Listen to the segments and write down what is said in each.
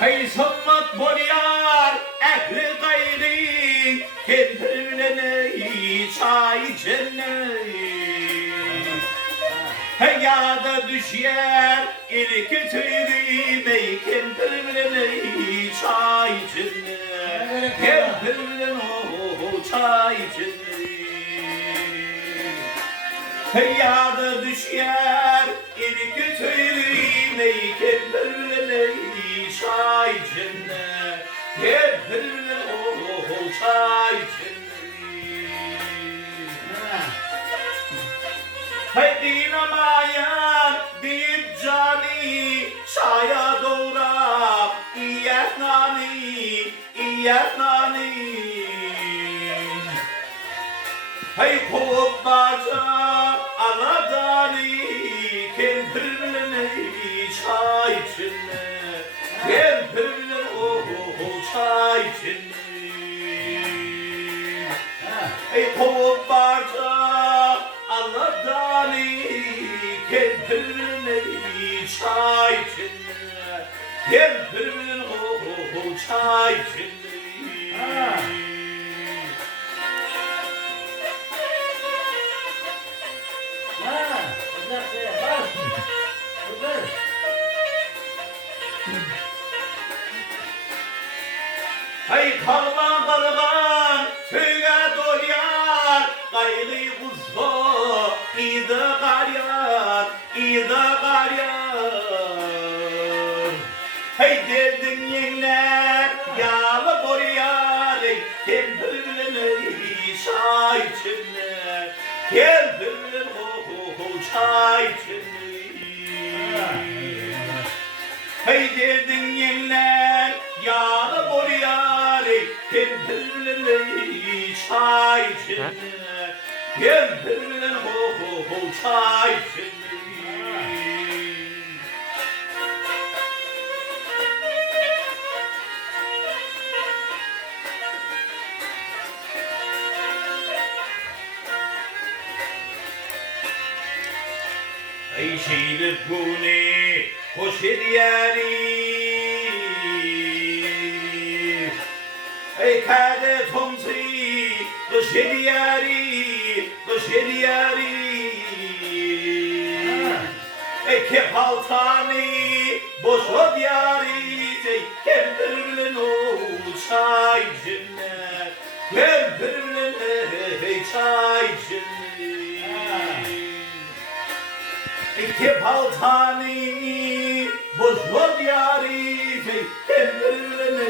Hey sammat boryar ehli gayri kendirlene çay cennet. Hey yada düşer ilk tüyri mey kendirlene çay cennet. Kendirlene o çay cennet. Hey yada düşer ilk tüyri mey kendirlene çay cennet, kendirle o çay cennet. Hey dinamayan deyip cani, çaya doğra iyet nani, iyet nani. Hey kovup baca aladani, kendirle çay cennet. Kendirle o çay cennet. Ey kovup barca Allah'dani kendirle çay cennet. Kendirle o çay cennet. Hey kalman kalman tüge dolyar gayrı kuzu ida garyar ida garyar. Hey derdin yenler yağlı boryar kendirle çay cennet kendirle o çay cennet. Hey derdin yenler yağlı boryar kendirle çay cennet kendirle o çay cennet. Ey şehir gune hoş ediyari ey kade tomsi hoş ediyari hoş ediyari ey kepaltani boş odiyari ey kendirlen o çay cennet kendirlen ey çay cennet. Kepaltani boş odyari kendirle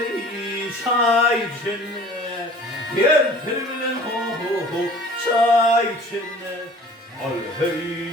çay cennet kendirle çay cennet. Ay hey